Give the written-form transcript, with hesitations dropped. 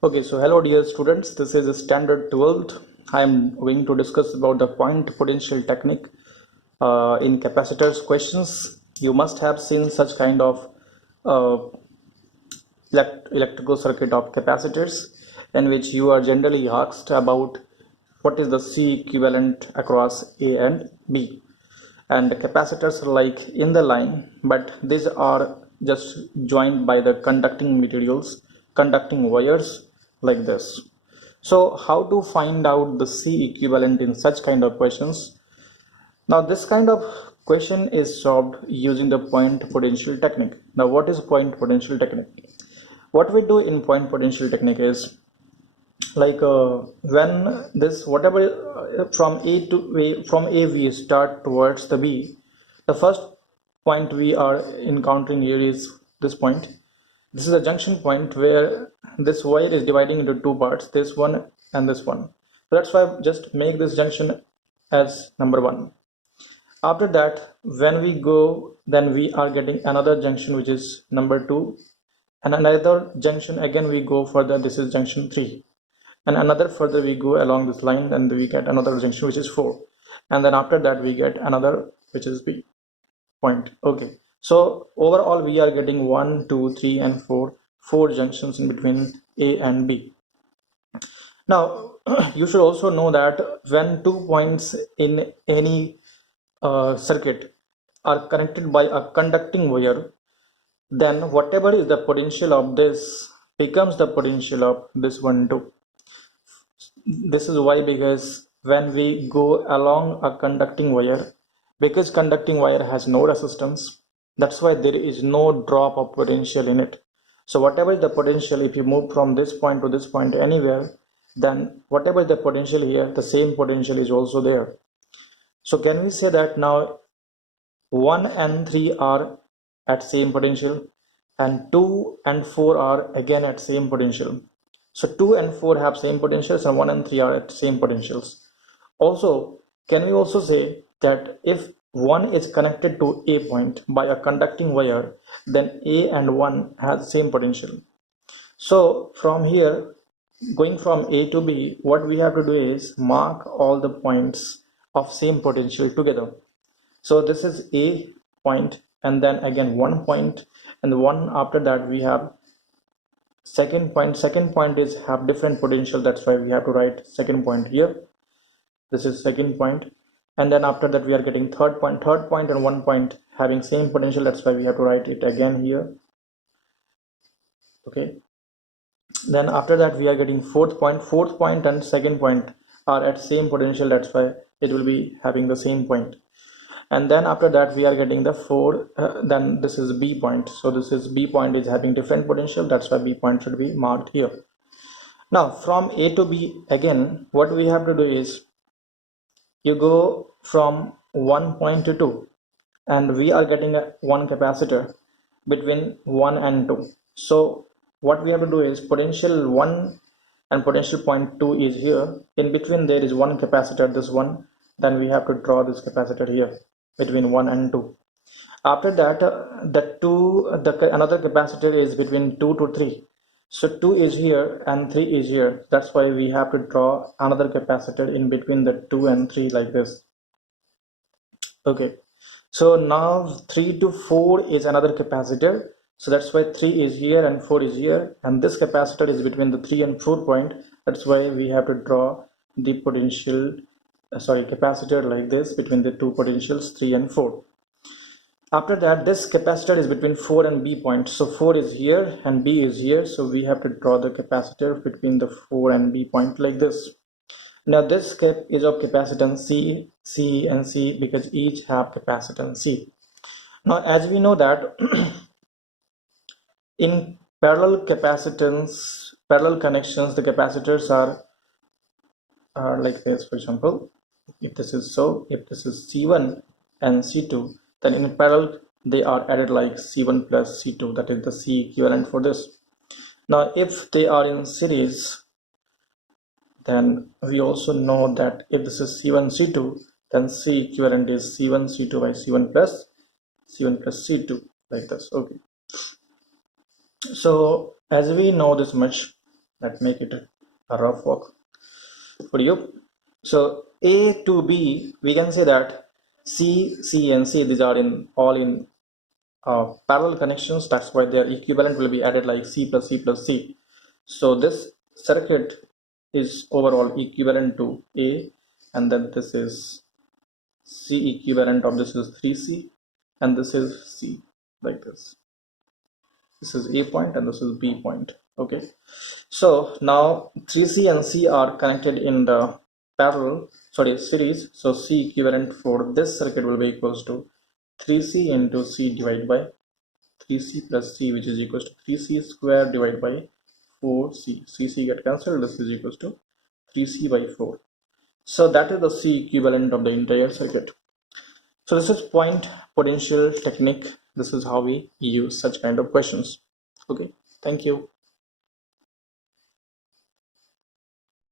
Okay, so hello dear students, this is standard 12th. I am going to discuss about the point potential technique in capacitors questions. You must have seen such kind of uh, electrical circuit of capacitors in which you are generally asked about what is the C equivalent across A and B. And the capacitors are like in the line, but these are just joined by the conducting materials, conducting wires like this. So how to find out the C equivalent in such kind of questions? Now this kind of question is solved using the point potential technique. Now what is point potential technique? What we do in point potential technique is like when this whatever from A we start towards the B, the first point we are encountering here is this point. This is a junction point where this wire is dividing into two parts, this one and this one. So that's why just make this junction as number one. After that, when we go, then we are getting another junction which is number two, and another junction again we go further, this is junction 3, and another further we go along this line and we get another junction which is 4, and then after that we get another which is B point. Okay, so overall we are getting 1 2 3 and 4 junctions in between A and B. Now you should also know that when 2 points in any circuit are connected by a conducting wire, then whatever is the potential of this becomes the potential of this one too. This is why, because when we go along a conducting wire, because conducting wire has no resistance, that's why there is no drop of potential in it. So whatever is the potential, if you move from this point to this point anywhere, then whatever is the potential here, the same potential is also there. So can we say that now 1 and 3 are at same potential and 2 and 4 are again at same potential? So 2 and 4 have same potentials and 1 and 3 are at same potentials. Also, can we also say that if 1 is connected to A point by a conducting wire, then A and 1 has same potential. So from here, going from A to B, what we have to do is mark all the points of same potential together. So this is A point, and then again 1 point, and the one after that we have second point. Second point is have different potential, that's why we have to write second point here. This is second point, and then after that we are getting third point and 1 point having same potential, that's why we have to write it again here. Okay, then after that we are getting fourth point and second point are at same potential, that's why it will be having the same point. And then after that we are getting the 4, then this is B point, so this is B point is having different potential, that's why B point should be marked here. Now from A to B, again what we have to do is you go from 1 point to 2, and we are getting one capacitor between 1 and 2. So what we have to do is potential 1 and potential point 2 is here, in between there is one capacitor, this one, then we have to draw this capacitor here between 1 and 2. After that another capacitor is between 2 to 3. So 2 is here and 3 is here, that's why we have to draw another capacitor in between the 2 and 3 like this. Okay, so now 3 to 4 is another capacitor, so that's why 3 is here and 4 is here, and this capacitor is between the 3 and 4 point, that's why we have to draw the potential capacitor like this between the two potentials 3 and 4. After that this capacitor is between 4 and B point, so 4 is here and B is here, so we have to draw the capacitor between the 4 and B point like this. Now this cap is of capacitance C, C and C, because each have capacitance C. Now as we know that in parallel connections, the capacitors are like this. For example, if this is C1 and C2, then in parallel they are added like C1 plus C2, that is the C equivalent for this. Now if they are in series, then we also know that if this is C1 C2, then C equivalent is C1 C2 by C1 plus C2 like this. Okay, so as we know this much, Let's make it a rough work for you. So A to B, we can say that C and C, these are in all in parallel connections. That's why their equivalent will be added like C plus C plus C. So this circuit is overall equivalent to A, and then this is C equivalent of this is 3C, and this is C, like this is A point and this is B point. Okay, so now 3C and C are connected in the series. So C equivalent for this circuit will be equals to 3C into C divided by 3C plus C, which is equals to 3C square divided by 4C. C get cancelled. This is equals to 3C by 4. So that is the C equivalent of the entire circuit. So this is point potential technique. This is how we use such kind of questions. Okay, thank you.